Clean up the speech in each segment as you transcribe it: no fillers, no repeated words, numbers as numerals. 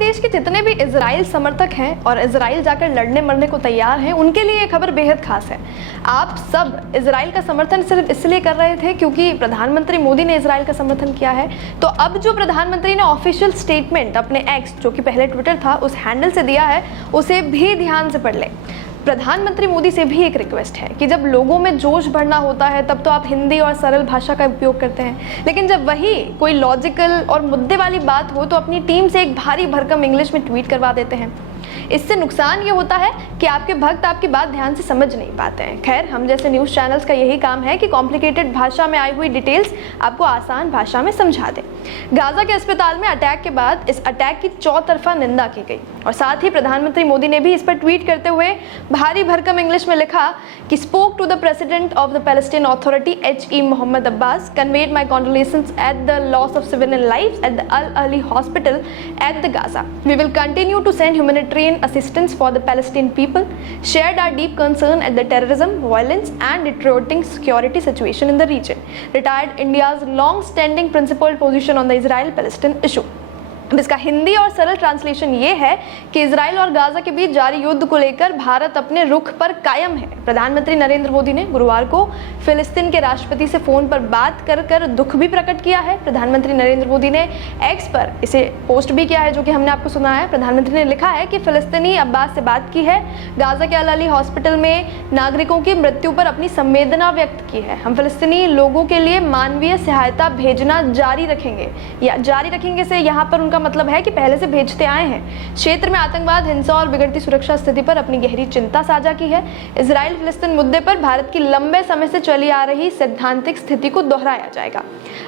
देश के जितने भी इजराइल समर्थक हैं और इजराइल जाकर लड़ने मरने को तैयार हैं, उनके लिए ये खबर बेहद खास है। आप सब इजराइल का समर्थन सिर्फ इसलिए कर रहे थे क्योंकि प्रधानमंत्री मोदी ने इजराइल का समर्थन किया है। तो अब जो प्रधानमंत्री ने ऑफिशियल स्टेटमेंट अपने एक्स, जो कि पहले ट्विटर था, उस हैंडल से दिया है, उसे भी ध्यान से पढ़ लें। प्रधानमंत्री मोदी से भी एक रिक्वेस्ट है कि जब लोगों में जोश भरना होता है तब तो आप हिंदी और सरल भाषा का उपयोग करते हैं, लेकिन जब वही कोई लॉजिकल और मुद्दे वाली बात हो तो अपनी टीम से एक भारी भरकम इंग्लिश में ट्वीट करवा देते हैं। इससे नुकसान ये होता है कि आपके भक्त आपकी बात ध्यान से समझ नहीं पाते हैं। खैर, हम जैसे न्यूज़ चैनल्स का यही काम है कि कॉम्प्लिकेटेड भाषा में आई हुई डिटेल्स आपको आसान भाषा में समझा दें। गाजा के अस्पताल में अटैक के बाद इस अटैक की चौतरफा निंदा की गई और साथ ही प्रधानमंत्री मोदी ने भी इस पर ट्वीट करते हुए भारी भरकम इंग्लिश में लिखा कि spoke to the president of the Palestine authority H.E. Mohammed Abbas, conveyed my condolences at the loss of civilian lives at the Al Ahli Hospital at the Gaza. We will continue to send humanitarian assistance for the Palestinian people, shared our deep concern at the terrorism, violence and deteriorating security situation in the region, retired India's long-standing principled position on the Israel-Palestine issue. अब इसका हिंदी और सरल translation ये है कि Israel और Gaza के बीच जारी युद्ध को लेकर भारत अपने रुख पर कायम है। प्रधानमंत्री नरेंद्र मोदी ने गुरुवार को फिलिस्तीन के राष्ट्रपति से फोन पर बात कर दुख भी प्रकट किया है। प्रधानमंत्री नरेंद्र मोदी ने एक्स पर इसे पोस्ट भी किया है, जो कि हमने आपको सुनाया है। प्रधानमंत्री ने लिखा है कि फिलिस्तीनी अब्बास से बात की है, गाजा के अल अली हॉस्पिटल में नागरिकों की मृत्यु पर अपनी संवेदना व्यक्त की है। हम फिलिस्तीनी लोगों के लिए मानवीय सहायता भेजना जारी रखेंगे। या जारी रखेंगे से यहाँ पर उनका मतलब है कि पहले से भेजते आए हैं। क्षेत्र में आतंकवाद, हिंसा और बिगड़ती सुरक्षा स्थिति पर अपनी गहरी चिंता साझा की है। इजराइल फिलिस्तीन मुद्दे पर भारत की लंबे समय से चली आ रही सैद्धांतिक स्थिति को दोहराया जाएगा।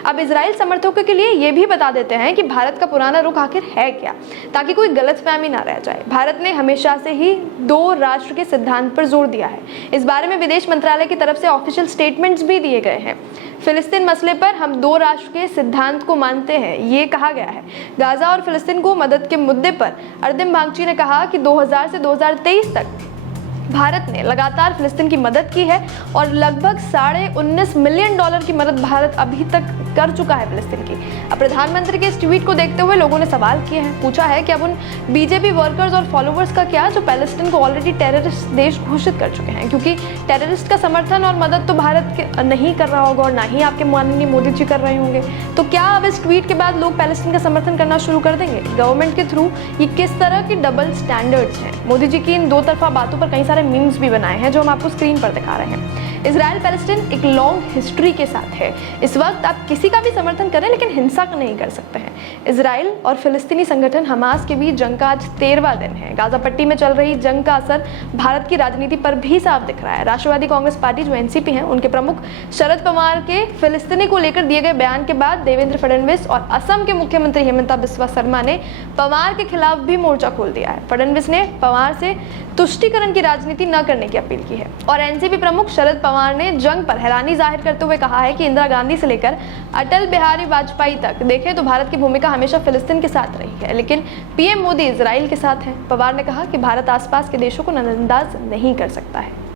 अब इजराइल समर्थकों के लिए ये भी बता देते हैं कि भारत का पुराना रुख आखिर है क्या, ताकि कोई गलतफहमी ना रह जाए। भारत ने हमेशा से ही दो राष्ट्र के सिद्धांत पर जोर दिया है। इस बारे में विदेश मंत्रालय की तरफ से ऑफिशियल स्टेटमेंट्स भी दिए गए हैं। फिलिस्तीन मसले पर हम दो राष्ट्र के सिद्धांत को मानते हैं, ये कहा गया है। गाजा और फिलिस्तीन को मदद के मुद्दे पर अर्दिम बागची ने कहा कि 2000 से 2023 तक भारत ने लगातार फिलिस्तीन की मदद की है और लगभग $19.5 मिलियन की मदद भारत अभी तक कर चुका है फिलिस्तीन की। अब प्रधानमंत्री के इस ट्वीट को देखते हुए लोगों ने सवाल किए हैं, पूछा है कि अब उन बीजेपी वर्कर्स और फॉलोवर्स का क्या, जो पैलेस्टीन को ऑलरेडी टेररिस्ट देश घोषित कर चुके हैं, क्योंकि टेररिस्ट का समर्थन और मदद तो भारत के नहीं कर रहा होगा और ना ही आपके माननीय मोदी जी कर रहे होंगे। तो क्या अब इस ट्वीट के बाद लोग पैलेस्टीन का समर्थन करना शुरू कर देंगे? गवर्नमेंट के थ्रू ये किस तरह की डबल स्टैंडर्ड्स हैं? मोदी जी की इन दो तरफा बातों पर कई सारे मीम्स भी बनाए हैं, जो हम आपको स्क्रीन पर दिखा रहे हैं। इजराइल पैलेस्टीन एक लॉन्ग हिस्ट्री के साथ है। इस वक्त आप किसी का भी समर्थन करें, लेकिन हिंसा का नहीं कर सकते हैं। इजराइल और फिलिस्तीनी संगठन हमास के बीच जंग का आज 13वां दिन है। गाजा पट्टी में चल रही जंग का असर भारत की राजनीति पर भी साफ दिख रहा है। राष्ट्रवादी कांग्रेस पार्टी, जो एनसीपी है, उनके प्रमुख शरद पवार के फिलिस्तीनी को लेकर दिए गए बयान के बाद देवेंद्र फडणवीस और असम के मुख्यमंत्री हेमंता बिस्वा शर्मा ने पवार के खिलाफ भी मोर्चा खोल दिया है। फडणवीस ने पवार से तुष्टीकरण की राजनीति न करने की अपील की है और एनसीपी प्रमुख शरद पवार ने जंग पर हैरानी जाहिर करते हुए कहा है कि इंदिरा गांधी से लेकर अटल बिहारी वाजपेयी तक देखें तो भारत की भूमिका हमेशा फिलिस्तीन के साथ रही है, लेकिन पीएम मोदी इजराइल के साथ हैं। पवार ने कहा कि भारत आसपास के देशों को नजरअंदाज नहीं कर सकता है।